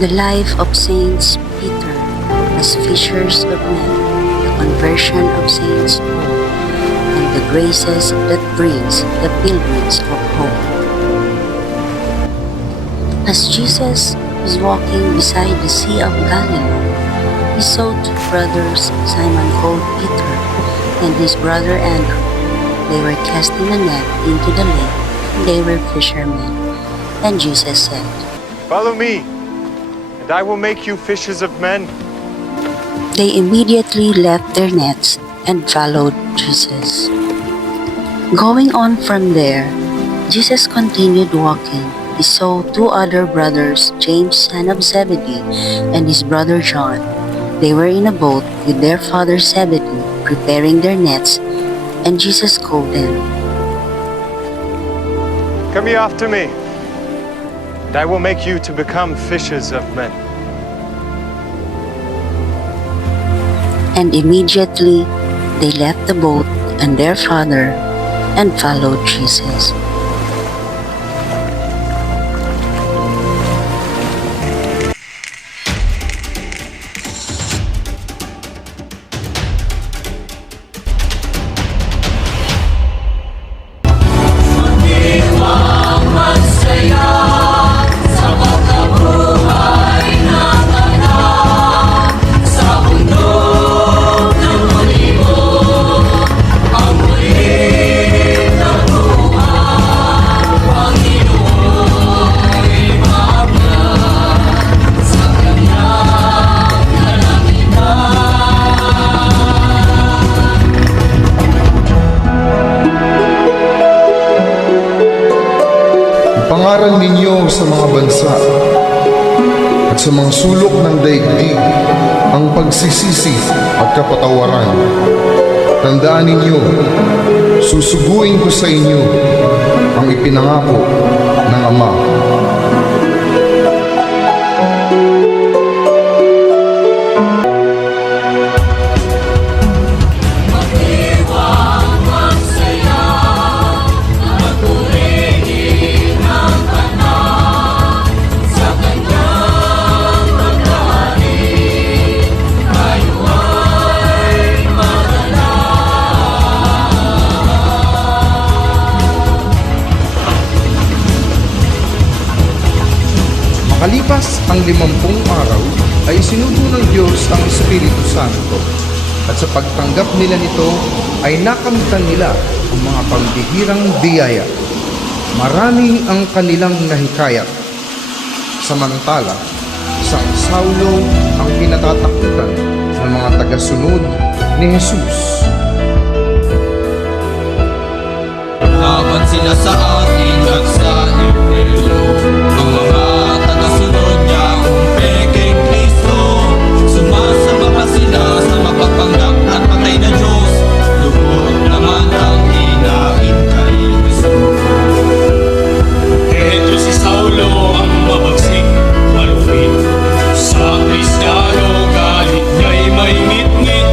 The life of Saints Peter as fishers of men, the conversion of Saints Paul, and the graces that brings the pilgrims of hope. As Jesus was walking beside the Sea of Galilee, he saw two brothers, Simon called Peter, and his brother Andrew. They were casting a net into the lake, and they were fishermen. And Jesus said, "Follow me, and I will make you fishers of men." They immediately left their nets and followed Jesus. Going on from there, Jesus continued walking. He saw two other brothers, James son of Zebedee, and his brother John. They were in a boat with their father Zebedee, preparing their nets, and Jesus called them. Come here after me, and I will make you to become fishers of men. And immediately they left the boat and their father and followed Jesus. Pangaral ninyo sa mga bansa at sa mga sulok ng daigdig ang pagsisisi at kapatawaran. Tandaan ninyo, susuguin ko sa inyo ang ipinangako ng Ama. Makalipas ang 50 araw ay sinugo ng Diyos ang Espiritu Santo at sa pagtanggap nila nito ay nakamtan nila ang mga pambihirang biyaya. Marami ang kanilang nahikayat. Samantala, isang Saulo ang kinatatakutan ng mga tagasunod ni Jesus. Laban sila sa atin at sa impyerno, ang mga tagasunod niya kung peking Kristo. Sumasama pa sila sa mapagpanggap at patay na Diyos. Lubog naman ang hinain kay Kristo. Ito si Saulo ang mabagsik, malupit. Sa Kristiyano galit niya'y may ngit-ngit.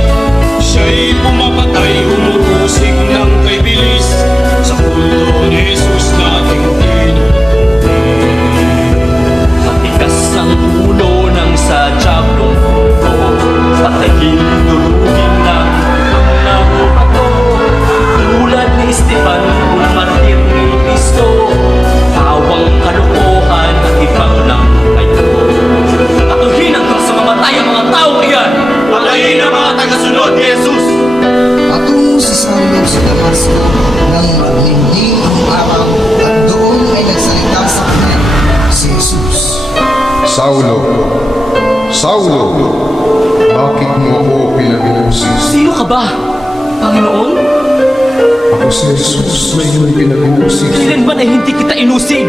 Siya'y pumapatay, umuusig ng kay bilis. Sa kulto ni Jesus nating Matigas ang ulo ng sadyang lungko, patayin, durugin ng bato. Tulad ni Esteban, kung martir ni Kristo, pawang kalokohan at ibang lang kayo. Atuhin hanggang sa mamatay ang mga tao iyan. Patayin ang mga tagasunod ni Jesus. Patungo si Saulo sa Damasco nang hindi ang araw at doon ay nagsalita sa kanya si Jesus. Saulo, Saulo, bakit mo ako pinag-inusis? Sino ka ba, Panginoon? Ako si Jesus na iyong pinag-inusis. Kailanman ay hindi kita inusin.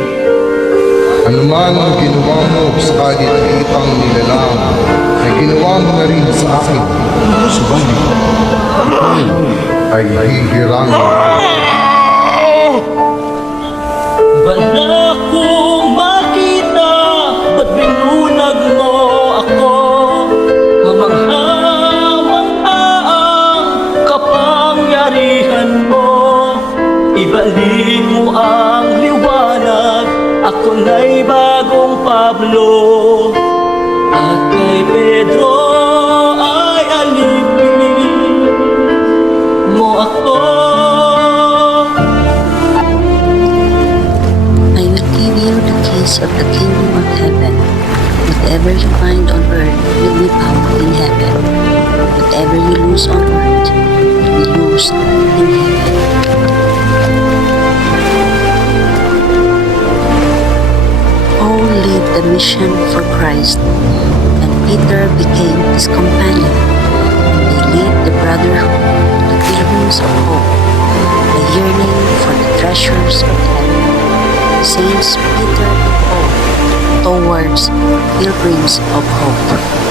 Ano man ang ginawa mo sa kaliliitang nilalang, ay ginawa mo na rin sa akin. Subalit, ay hihirangin ko. Bala kong makita, ba't binunag mo ako? Mamangha-mangha ang kapangyarihan mo. Ibalik mo ang liwanag, ako na'y bagong Pablo. pilgrims of the kingdom of heaven. Whatever you bind on earth will be bound in heaven. Whatever you loose on earth will be loosed in heaven. Paul led the mission for Christ, and Peter became his companion, and they led the brotherhood, the pilgrims of hope, the yearning for the treasures of heaven. Saints Peter and Paul towards pilgrims of hope.